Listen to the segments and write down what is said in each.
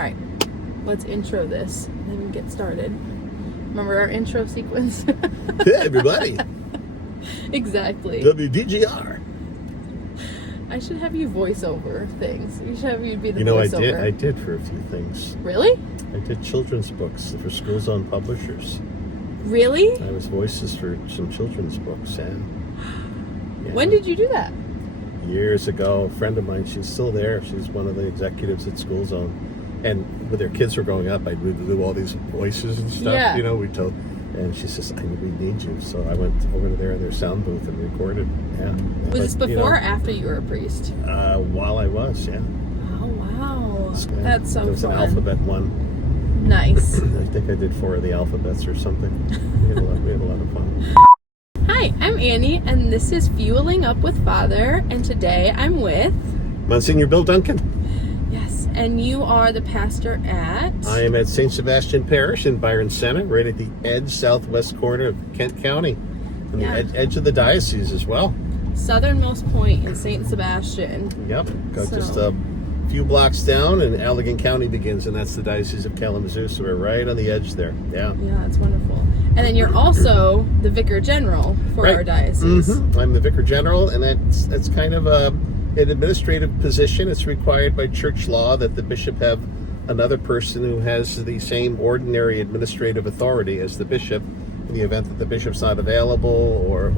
right, let's intro this and then we get started. Remember our intro sequence? Hey, everybody. Exactly. WDGR. I should have you voice over things. You should have you be the You know, voiceover. I did for a few things. Really? I did children's books for School Zone Publishers. Really? I was voices for some children's books, yeah. When did you do that? Years ago. A friend of mine, she's still there. She's one of the executives at School Zone. And when their kids were growing up, I'd do all these voices and stuff. Yeah. You know, we told, and she says, we need you. So I went over there in their sound booth and recorded. Yeah. Was this before or after you were a priest? While I was, yeah. Oh, wow. That's so fun. It was an alphabet one. Nice. I think I did 4 of the alphabets or something. We had a lot of fun. Hi, I'm Annie, and this is Fueling Up with Father, and today I'm with... Monsignor Bill Duncan. Yes, and you are the pastor at... I am at St. Sebastian Parish in Byron Center, right at the edge, southwest corner of Kent County. And the edge of the diocese as well. Southernmost point in St. Sebastian. Yep, just a few blocks down and Allegan County begins, and that's the Diocese of Kalamazoo, so we're right on the edge there. Yeah, it's wonderful. And then you're also the Vicar General for our diocese. Mm-hmm. I'm the Vicar General, and that's kind of an administrative position. It's required by church law that the bishop have another person who has the same ordinary administrative authority as the bishop in the event that the bishop's not available or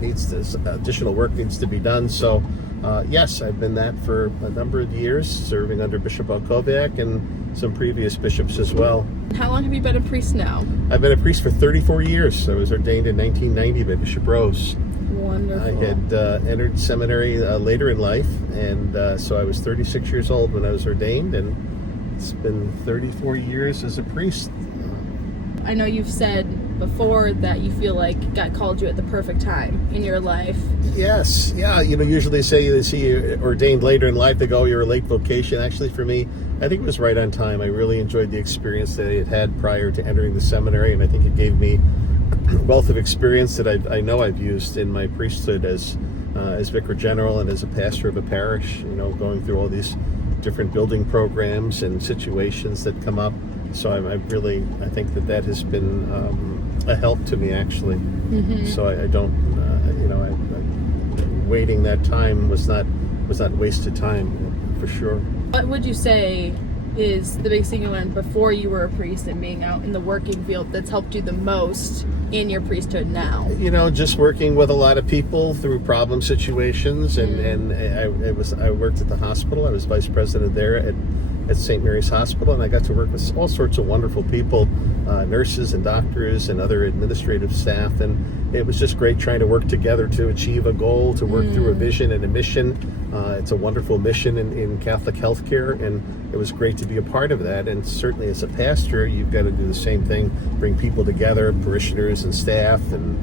needs this additional work needs to be done. So yes, I've been that for a number of years, serving under Bishop Alkoviak and some previous bishops as well. How long have you been a priest now? I've been a priest for 34 years. I was ordained in 1990 by Bishop Rose. Wonderful. I had entered seminary later in life, and so I was 36 years old when I was ordained, and it's been 34 years as a priest. I know you've said before that you feel like God called you at the perfect time in your life. Yes, yeah. You know, usually they see you ordained later in life, they go, you're a late vocation. Actually, for me, I think it was right on time. I really enjoyed the experience that I had had prior to entering the seminary, and I think it gave me a wealth of experience that I know I've used in my priesthood as Vicar General and as a pastor of a parish, you know, going through all these different building programs and situations that come up. So I think that has been a help to me, actually. Mm-hmm. So I don't, waiting that time was not wasted time, for sure. What would you say is the biggest thing you learned before you were a priest and being out in the working field that's helped you the most in your priesthood now? You know, just working with a lot of people through problem situations, and I worked at the hospital. I was vice president there at St. Mary's Hospital, and I got to work with all sorts of wonderful people, nurses and doctors and other administrative staff, and it was just great trying to work together to achieve a goal, to work through a vision and a mission. It's a wonderful mission in Catholic healthcare, and it was great to be a part of that. And certainly as a pastor, you've got to do the same thing, bring people together, parishioners and staff, and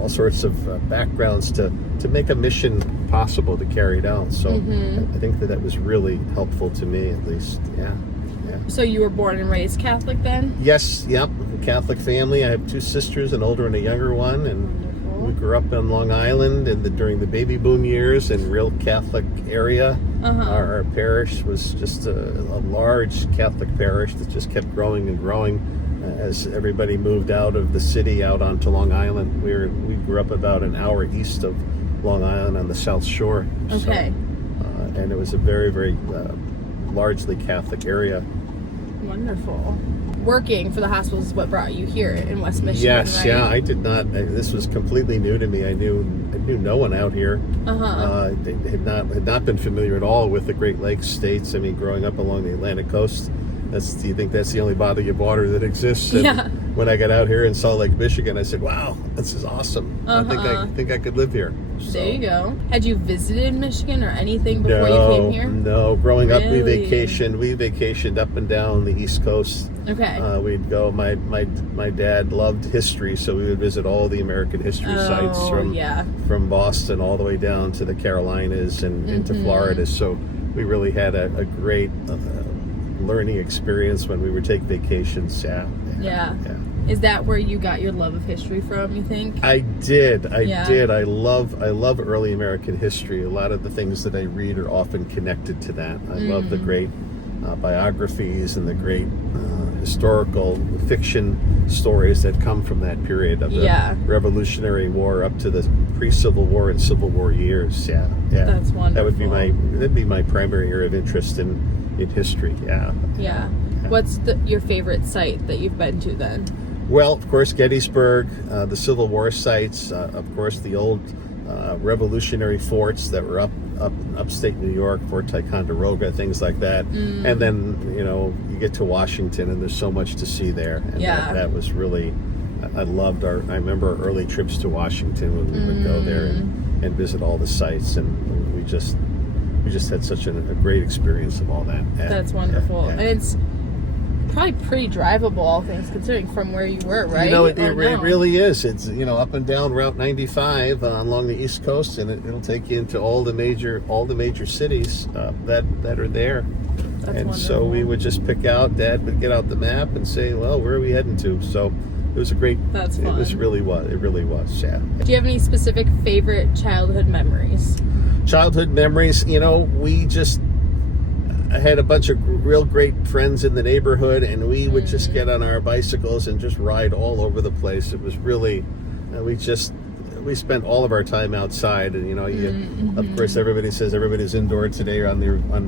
all sorts of backgrounds to make a mission possible to carry it out. So I think that was really helpful to me, at least. Yeah. So you were born and raised Catholic then? Yes, yep. A Catholic family. I have 2 sisters, an older and a younger one, and we grew up on Long Island during the baby boom years in real Catholic area. Our parish was just a large Catholic parish that just kept growing and growing as everybody moved out of the city out onto Long Island. We grew up about an hour east of Long Island on the South Shore. Okay. So, and it was a very, very largely Catholic area. Wonderful. Working for the hospitals is what brought you here in West Michigan, yes, right? Yeah, I did not. This was completely new to me. I knew no one out here. They had not been familiar at all with the Great Lakes states. I mean, growing up along the Atlantic coast, do you think that's the only body of water that exists? And yeah. When I got out here in Salt Lake, Michigan, I said, "Wow, this is awesome. I think I could live here." So, there you go. Had you visited Michigan or anything before you came here? No. Growing up, we vacationed up and down the East Coast. Okay. We'd go. My dad loved history, so we would visit all the American history sites from Boston all the way down to the Carolinas and into Florida. So we really had a great learning experience when we would take vacations. Yeah. Is that where you got your love of history from, you think? I did. I love early American history. A lot of the things that I read are often connected to that. I love the great biographies and the great historical fiction stories that come from that period of the Revolutionary War up to the pre-Civil War and Civil War years. Yeah. That's wonderful. That'd be my primary area of interest in history. Yeah. What's your favorite site that you've been to then? Well, of course, Gettysburg, the Civil War sites, of course, the old Revolutionary forts that were up upstate New York, Fort Ticonderoga, things like that. And then, you get to Washington and there's so much to see there. And that was really, I remember our early trips to Washington when we would go there and visit all the sites, and we just had such a great experience of all that. That's wonderful. And it's probably pretty drivable, all things considering, from where you were, right? It really is. It's up and down Route 95 along the East Coast, and it'll take you into all the major cities that are there. That's and wonderful. So we would just pick out. Dad would get out the map and say, "Well, where are we heading to?" So it was a great. That's fun. It really was. Yeah. Do you have any specific favorite childhood memories? Childhood memories. I had a bunch of real great friends in the neighborhood, and we would just get on our bicycles and just ride all over the place. It was really, we spent all of our time outside, and of course everybody says everybody's indoor today on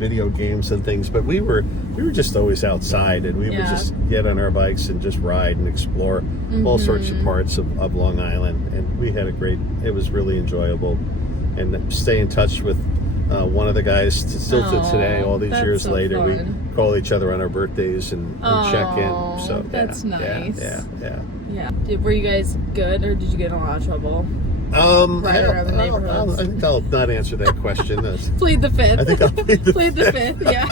video games and things, but we were just always outside, and we would just get on our bikes and just ride and explore all sorts of parts of Long Island, and we had it was really enjoyable, and stay in touch with one of the guys still to today, all these years later. Fun. We call each other on our birthdays and check in. So that's nice. Yeah. Were you guys good, or did you get in a lot of trouble? Right around the neighborhoods. I think I'll not answer that question. Plead the fifth. I think I'll plead the fifth. Yeah.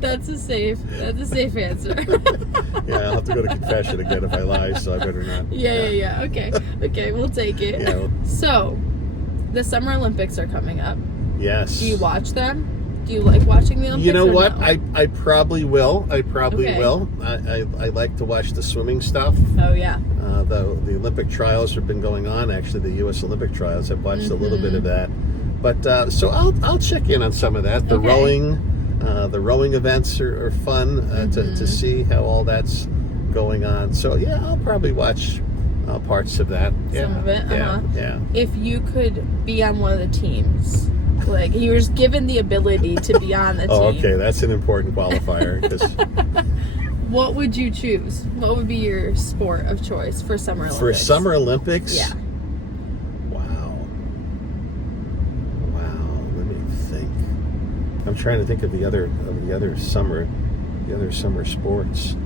That's a safe answer. Yeah, I'll have to go to confession again if I lie, so I better not. Yeah. Okay, we'll take it. Yeah. So, the Summer Olympics are coming up. Yes. Do you watch them? Do you like watching the Olympics? You know what? No? I probably will. I Okay. will. I like to watch the swimming stuff. Oh yeah. The Olympic trials have been going on. Actually, the U.S. Olympic trials. I've watched a little bit of that. But so I'll check in on some of that. The rowing events are fun to see how all that's going on. So yeah, I'll probably watch parts of that. Some of it. Yeah. If you could be on one of the teams, like you were just given the ability to be on the team. Oh, okay, that's an important qualifier. What would you choose? What would be your sport of choice for Summer Olympics? For Summer Olympics? Yeah. Wow. Let me think. I'm trying to think of the other summer sports.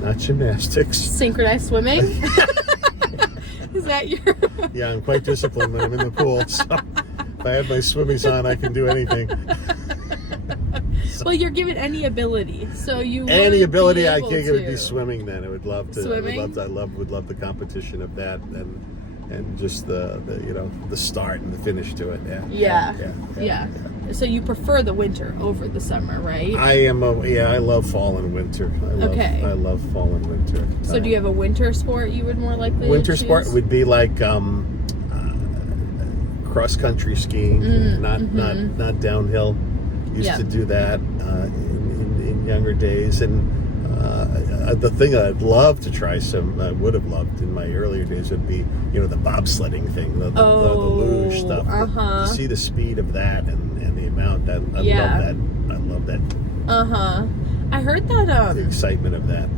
Not gymnastics. Synchronized swimming? Is that your... Yeah, I'm quite disciplined when I'm in the pool. So if I have my swimmies on, I can do anything. Well, you're given any ability, so you any ability I think to. it would be swimming. Then I would love to. Swimming? Would love the competition of that, and just the start and the finish to it. Yeah. So you prefer the winter over the summer, right? I love fall and winter. I love fall and winter. So do you have a winter sport you would more likely winter choose? Sport would be like cross country skiing, not downhill. Used to do that in younger days, and the thing I'd love to try I would have loved in my earlier days would be the bobsledding thing, the luge stuff. To see the speed of that and the amount that I love that. I heard that the excitement of that.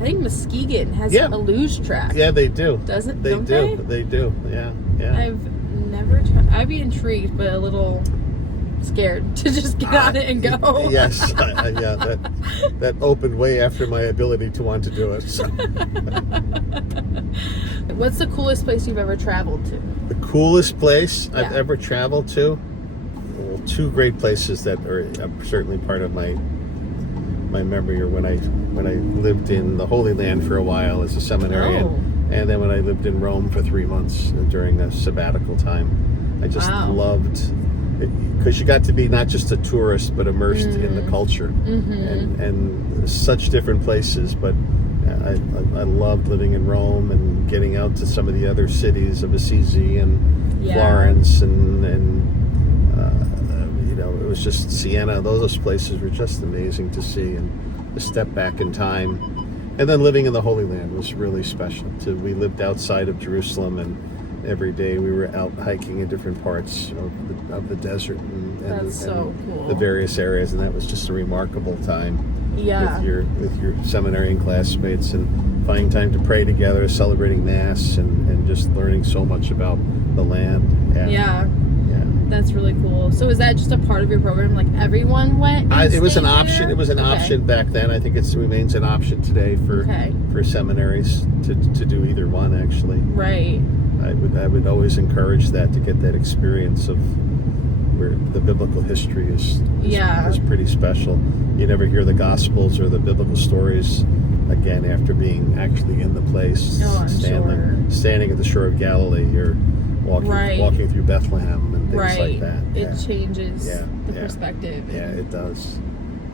I think Muskegon has a luge track. Yeah, they do. Doesn't they? They do. Yeah. I've never tried. I'd be intrigued, but a little scared to just get on it and go. Yes, that opened way after my ability to want to do it. So. What's the coolest place you've ever traveled to? The coolest place I've ever traveled to? Well, two great places that are certainly part of my memory are when I lived in the Holy Land for a while as a seminarian, and then when I lived in Rome for 3 months during a sabbatical time. I just loved, because you got to be not just a tourist but immersed in the culture and such different places. But I loved living in Rome and getting out to some of the other cities of Assisi and Florence, and was just Siena. Those places were just amazing to see, and to step back in time. And then living in the Holy Land was really special. We lived outside of Jerusalem, and every day we were out hiking in different parts of the desert and so cool. The various areas, and that was just a remarkable time. Yeah. With your seminary and classmates, and finding time to pray together, celebrating Mass, and just learning so much about the land. Yeah. That's really cool. So is that just a part of your program? Like everyone went? It was an option. There? It was an option back then. I think it remains an option today for seminaries to do either one. Actually, right. I would always encourage that, to get that experience of where the biblical history is pretty special. You never hear the Gospels or the biblical stories again after being actually in the place, standing at the shore of Galilee, or walking through Bethlehem and things like that. It changes the perspective. Yeah, it does.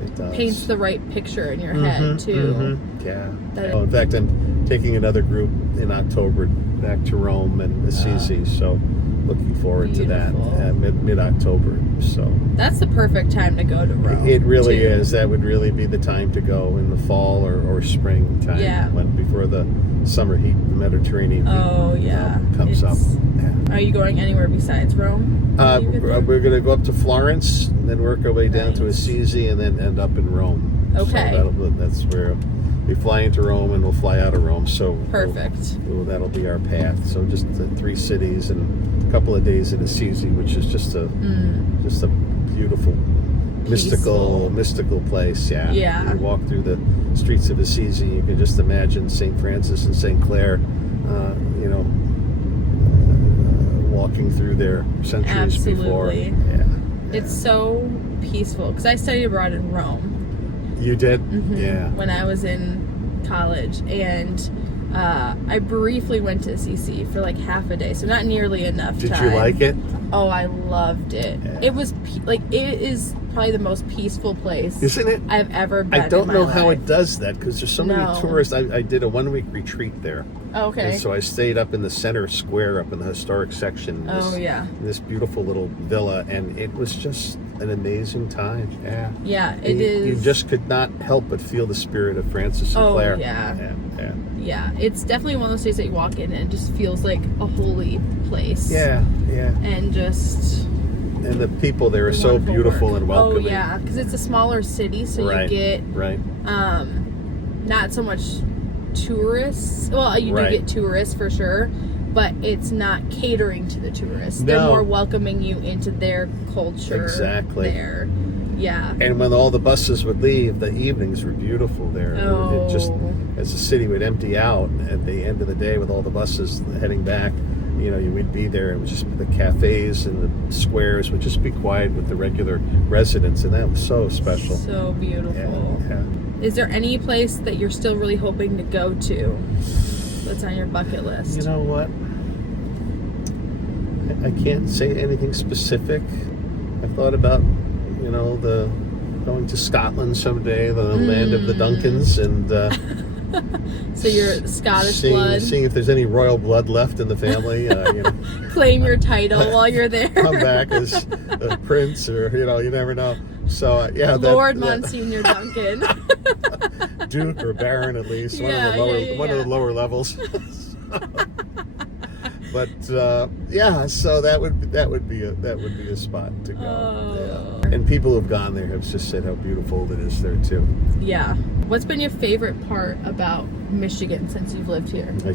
It does. Paints the right picture in your head too. Yeah. In fact, I'm taking another group in October back to Rome and Assisi, so looking forward to that mid-October. So that's the perfect time to go to Rome. It really is. That would really be the time to go, in the fall or spring time. Yeah. Before the summer heat, the Mediterranean heat comes up. Yeah. Are you going anywhere besides Rome? We're going to go up to Florence, and then work our way down to Assisi, and then end up in Rome. Okay. So that's where we fly into Rome and we'll fly out of Rome. So perfect. That'll be our path. So just the 3 cities and a couple of days in Assisi, which is just a beautiful, mystical place. Yeah. You walk through the streets of Assisi, you can just imagine St. Francis and St. Clare, walking through there centuries before. Yeah. It's so peaceful, because I studied abroad in Rome. You did? Yeah. When I was in college, and I briefly went to Assisi for like half a day, so not nearly enough time. Did you like it? Oh, I loved it. Yeah. It was it is probably the most peaceful place, isn't it? I've ever been. I don't know how life. it does that, because there's so many tourists. I did a 1-week retreat there. Oh, okay. And so I stayed up in the center square, up in the historic section. In this beautiful little villa, and it was just an amazing time. Yeah. Yeah, it is. You just could not help but feel the spirit of Francis and Clare. Yeah, it's definitely one of those days that you walk in and it just feels like a holy place. Yeah. And the people there are so beautiful and welcoming. Oh yeah, because it's a smaller city, so you get not so much tourists. Well, you do get tourists for sure, but it's not catering to the tourists. No. They're more welcoming you into their culture. Exactly. There. Yeah. And when all the buses would leave, the evenings were beautiful there. Oh. It just, as the city would empty out at the end of the day with all the buses heading back, we'd be there. It was just the cafes and the squares would just be quiet with the regular residents, and that was so special. So beautiful. Yeah. Is there any place that you're still really hoping to go to that's on your bucket list? You know what? I can't say anything specific. I've thought about, the going to Scotland someday, the land of the Duncans, and so you're Scottish blood. Seeing if there's any royal blood left in the family. Claim your title while you're there. Come back as a prince, or you never know. So Lord Monsignor Duncan, Duke or Baron, at least one of the lower levels. But so that would be a spot to go. Oh. Yeah. And people who've gone there have just said how beautiful it is there too. Yeah. What's been your favorite part about Michigan since you've lived here? I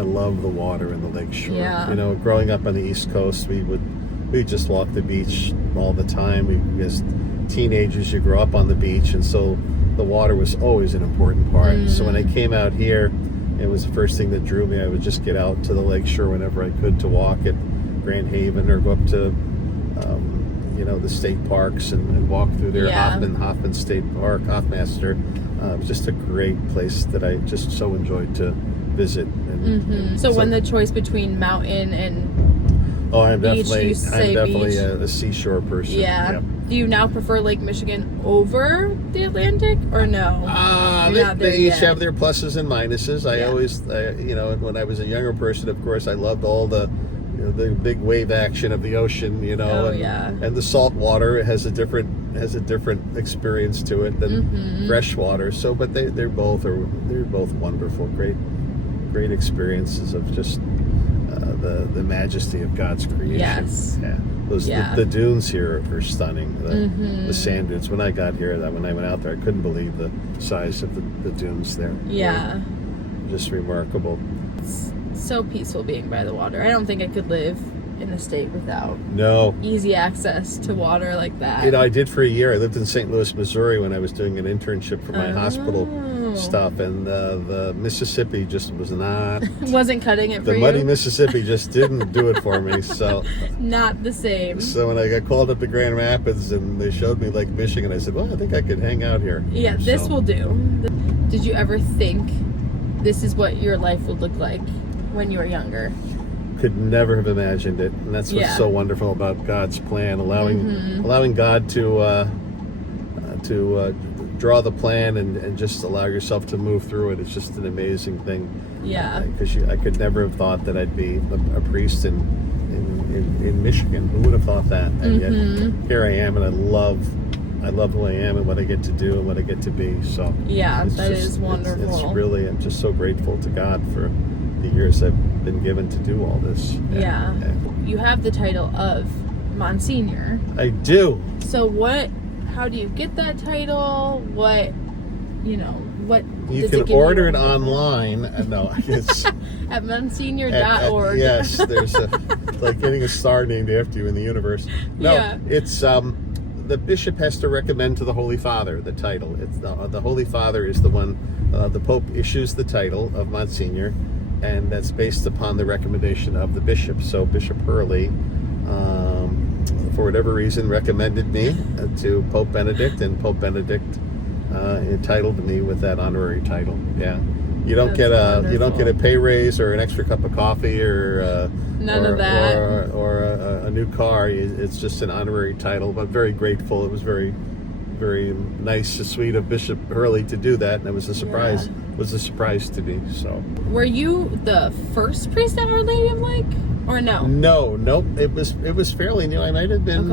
love the water and the lakeshore. Yeah. Growing up on the East Coast, we just walk the beach all the time. As teenagers, you grow up on the beach, and so the water was always an important part. So when I came out here, it was the first thing that drew me. I would just get out to the lakeshore whenever I could to walk at Grand Haven, or go up to the state parks and walk through there. Hoffman State Park, Hoffmaster. It was just a great place that I just so enjoyed to visit. So when the choice between mountain and I'm beach, definitely a seashore person. Yeah. Yep. Do you now prefer Lake Michigan over the Atlantic, or no? They each have their pluses and minuses. I always, when I was a younger person, of course, I loved all the the big wave action of the ocean, and the salt water has a different experience to it than fresh water. So, but they're both wonderful, great experiences of just the majesty of God's creation. Yes. Yeah. The dunes here are stunning. The sand dunes. When I got here, when I went out there, I couldn't believe the size of the dunes there. Yeah. Just remarkable. It's so peaceful being by the water. I don't think I could live in the state without easy access to water like that. I did for a year. I lived in St. Louis, Missouri when I was doing an internship for my hospital stuff, and the Mississippi just was not... wasn't cutting it for you? The muddy Mississippi just didn't do it for me, so... Not the same. So when I got called up to Grand Rapids and they showed me Lake Michigan, I said, well, I think I could hang out here. Yeah, this will do. Did you ever think this is what your life would look like when you were younger? Could never have imagined it, and that's what's so wonderful about God's plan, allowing God to draw the plan and just allow yourself to move through it. It's just an amazing thing. Yeah, because I could never have thought that I'd be a priest in Michigan. Who would have thought that? And yet here I am, and I love who I am and what I get to do and what I get to be. So that is wonderful. It's really, I'm just so grateful to God for the years I've been given to do all this. Yeah. You have the title of Monsignor. I do. So how do you get that title? What you can order it online. No, it's at monsignor.org. Yes, there's like getting a star named after you in the universe. No, it's the bishop has to recommend to the Holy Father the title. It's the Holy Father is the one. The Pope issues the title of Monsignor, and that's based upon the recommendation of the bishop. So Bishop Hurley, for whatever reason, recommended me to Pope Benedict, and Pope Benedict entitled me with that honorary title. Yeah, you don't get a pay raise or an extra cup of coffee or none of that or a new car. It's just an honorary title. But very grateful. It was very, very nice and sweet of Bishop Hurley to do that, and it was a surprise. Yeah. Was a surprise to me. So, were you the first priest at Our Lady of Lake, or no? No, it was fairly new. I might have been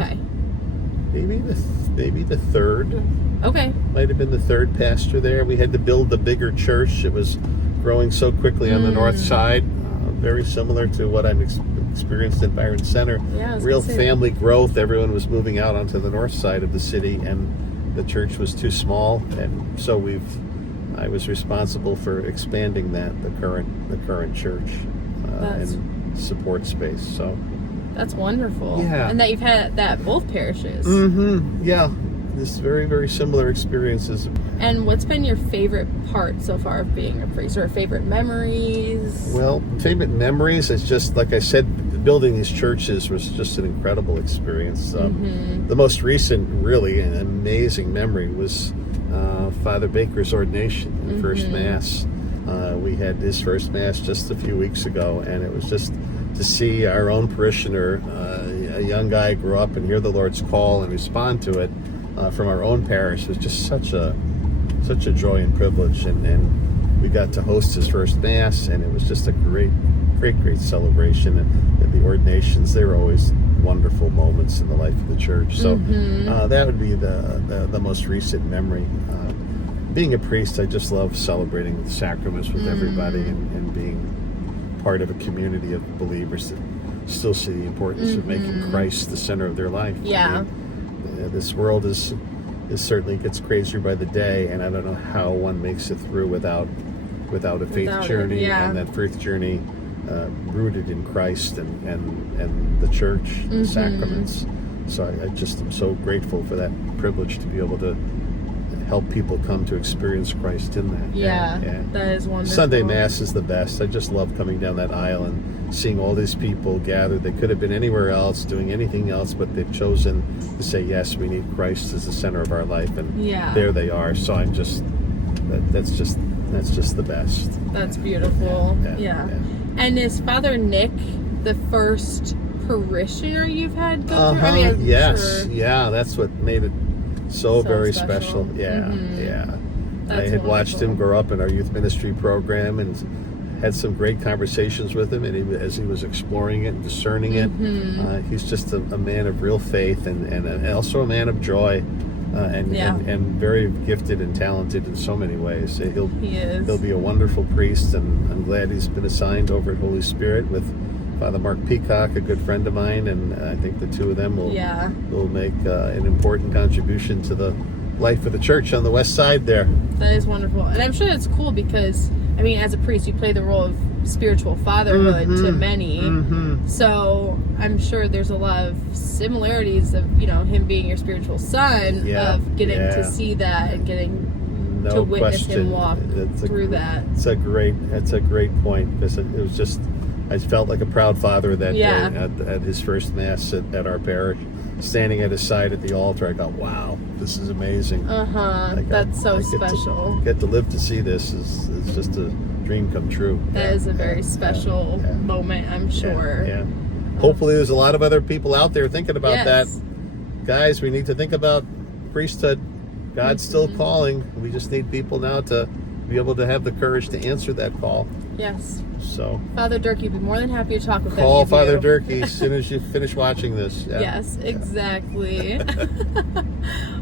maybe the third. Okay. Might have been the third pastor there. We had to build the bigger church. It was growing so quickly on the north side, very similar to what I'm experienced in Byron Center. Yeah, real family growth. Everyone was moving out onto the north side of the city, and the church was too small, and so I was responsible for expanding the current church and support space. So that's wonderful. Yeah, and that you've had that at both parishes. Yeah, this very, very similar experiences. And what's been your favorite part so far of being a priest, or favorite memories? Well, favorite memories is just, like I said, building these churches was just an incredible experience. The most recent, really an amazing memory was Father Baker's ordination, the first Mass. We had his first Mass just a few weeks ago, and it was just to see our own parishioner, a young guy, grow up and hear the Lord's call and respond to it from our own parish was just such a joy and privilege. And we got to host his first Mass, and it was just a great celebration. And the ordinations, they were always wonderful moments in the life of the church. So that would be the most recent memory. Being a priest, I just love celebrating the sacraments with everybody and being part of a community of believers that still see the importance of making Christ the center of their life. Yeah. I mean, this world is certainly gets crazier by the day, and I don't know how one makes it through without a faith journey, and that faith journey rooted in Christ and the church, the sacraments. So I just am so grateful for that privilege to be able to help people come to experience Christ in that. Yeah, that is wonderful. Sunday Mass is the best. I just love coming down that aisle and seeing all these people gathered. They could have been anywhere else, doing anything else, but they've chosen to say, yes, we need Christ as the center of our life, and there they are. So I'm just, that's just the best. That's beautiful. Yeah. And is Father Nick the first parishioner you've had go through? I mean, yes. Sure. Yeah, that's what made it so very special. Yeah. I had watched him grow up in our youth ministry program and had some great conversations with him, and as he was exploring it and discerning it, he's just a man of real faith and also a man of joy, and very gifted and talented in so many ways. He'll be a wonderful priest, and I'm glad he's been assigned over at Holy Spirit with Father Mark Peacock, a good friend of mine, and I think the two of them will make an important contribution to the life of the church on the west side there. That is wonderful. And I'm sure it's cool because, I mean, as a priest, you play the role of spiritual fatherhood to many. So I'm sure there's a lot of similarities of, him being your spiritual son, of getting to see that and getting to witness him walk through that. It's a great point, because it was just, I felt like a proud father that day at his first Mass at our parish, standing at his side at the altar. I thought, wow, this is amazing. That's so special. Get to live to see this is just a dream come true. That is a very special moment, I'm sure. Yeah. Hopefully there's a lot of other people out there thinking about that. Guys, we need to think about priesthood. God's still calling. We just need people now to be able to have the courage to answer that call. Yes. So Father Durkee would be more than happy to talk with call Father Durkee as soon as you finish watching this. Yes, exactly.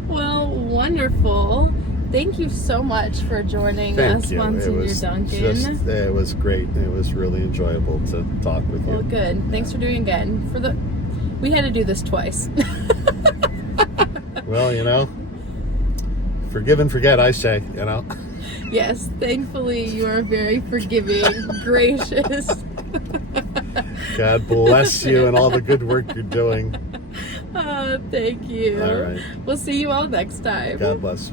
Well, wonderful. Thank you so much for joining us, Monsignor Duncan. It was great. It was really enjoyable to talk with you. Well, good. Thanks for doing it again. We had to do this twice. Well, forgive and forget, I say, Yes, thankfully you are very forgiving, gracious. God bless you and all the good work you're doing. Thank you. All right. We'll see you all next time. God bless.